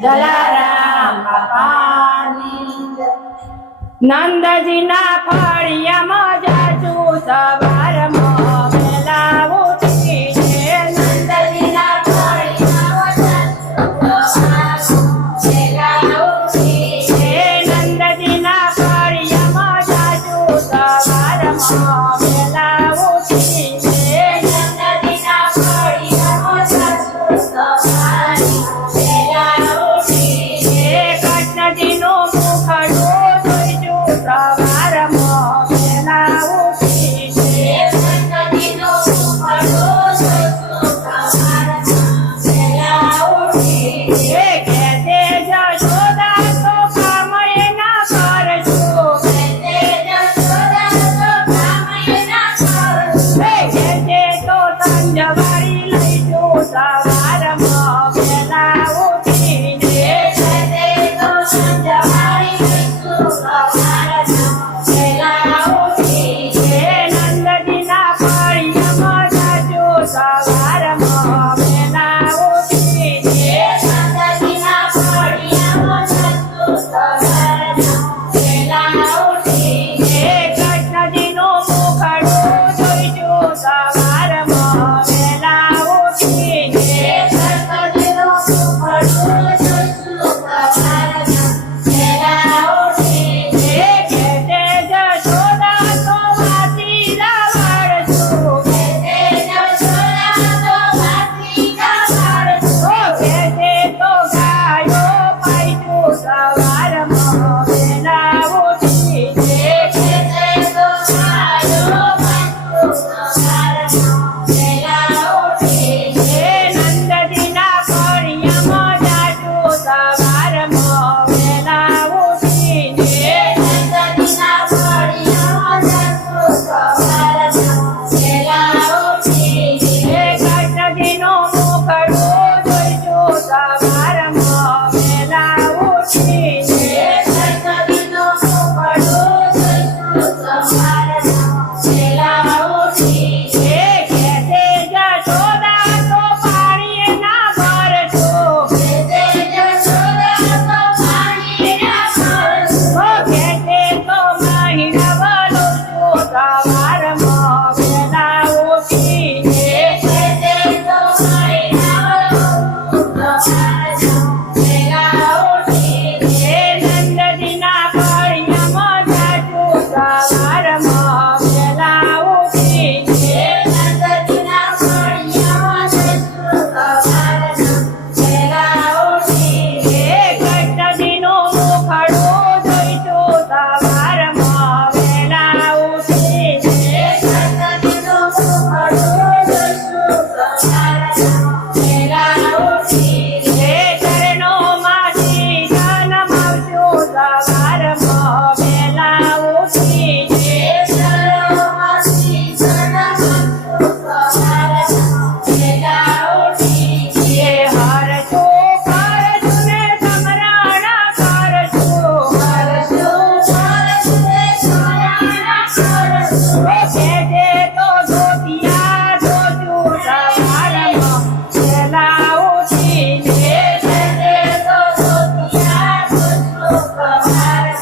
જલારામ બાપાની જય। નંદજીના ફળિયામાં જાજુ સવારમાં વહેલા ઉઠીને નંદજીના ફળિયામાં જાજુ વહેલા ઉઠીને નંદજીના ફળિયામાં જાજુ સવારમાં વહેલા ઉઠીને નંદજીના ફળિયામાં જાજુ સવારમાં વહેલા ઉઠીને કૃષ્ણજીનું મુખડું જોઈશું સવારમાં વહેલા ઉઠીને કૃષ્ણજીનું મુખડું જોઈશું સવારમાં વહેલા ઉઠીને કહેતે જશોદા તો કામળે ના કરશું કહેતે જશોદા તો કામળે ના કરશું કહેતે તો સંજવારી લઈશું સવારમાં વહેલા ઉઠીને કહેતે તો સંજવારી લઈશું સવારમાં વહેલા ઉઠીને નંદજીના ફળિયામાં જાજુ સવારમાં વહેલા ઉઠીને નંદજીના ફળિયામાં જાજુ સવારમાં વહેલા ઉઠીને કૃષ્ણજીનું મુખડું જોઈશું સવારમાં વહેલા ઉઠીને કૃષ્ણજીનું મુખડું જોઈશું સવારમાં વહેલા ઉઠીને કહેતે જશોદા તો વાસીડા વાળશું કહેતે જશોદા તો વાસીડા વાળશું કહેતે તો ગાયો પાઈશું સવારમાં વહેલા ઉઠીને કહેતે તો ગાયો પાઈશું સવારમાં વહેલા ઉઠીને નંદજીના ફળિયામાં જાજુ સવારમાં વહેલા ઉઠીને નંદજીના ફળિયામાં જાજુ સવારમાં વહેલા ઉઠીને કૃષ્ણજીનું મુખડું જોઈશું સવારમાં વહેલા ઉઠીને કૃષ્ણજીનું મુખડું જોઈશું સવારમાં વહેલા ઉઠીને કહેતે જશોદા તો પાણીએ ના ભરશું કહેતે જશોદા તો પાણીએ ના ભરશું કહેતે તો મહિના વલોશું સવારમાં વહેલા ઉઠીને કહેતે તો મહિના વલોશું સવારમાં વહેલા ઉઠીને નંદજીના ફળિયામાં જાજુ સવારમાં વહેલા ઉઠીને નંદજીના ફળિયામાં જાજુ સવારમાં વહેલા ઉઠીને કૃષ્ણજીનું મુખડું જોઈશું સવારમાં વહેલા ઉઠીને કૃષ્ણજીનું મુખડું જોઈશું સવારમાં વહેલા ઉઠીને ચરણોમાંથી જન્માવશું સવારમાં વહેલા ઉઠીને ચરણોમાંથી જન્માવશું સવારમાં વહેલા ઉઠીને હરશું કરશું ને સમરણ કરશું હરશું કરશું ને સમરણ કરશું કહેતે તો ધોતિયા ધોશું સવારમાં વહેલા ઉઠીને કહેતે તો ધોતિયા ધોશું સવારમાં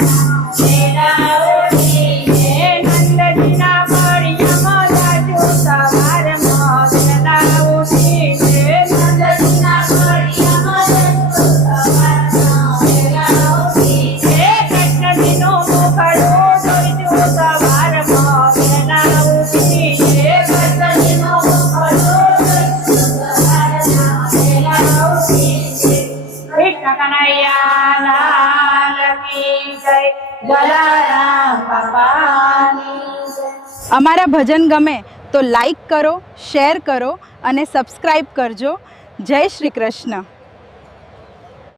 વહેલા ઉઠીને નંદજીના ફળિયામાં જાજુ સવારમાં વહેલા ઉઠીને નંદજીના ફળિયામાં જાજુ સવારમાં વહેલા ઉઠીને કૃષ્ણજીનું મુખડું જોઈશું સવારમાં વહેલા ઉઠીને કૃષ્ણજીનું મુખડું જોઈશું સવારમાં વહેલા ઉઠીને કૃષ્ણ કનૈયા લાલ કી જય। જલારામ બાપાની જય। અમારા ભજન ગમે તો લાઈક કરો, શેર કરો અને સબસ્ક્રાઈબ કરજો। જય શ્રી કૃષ્ણ।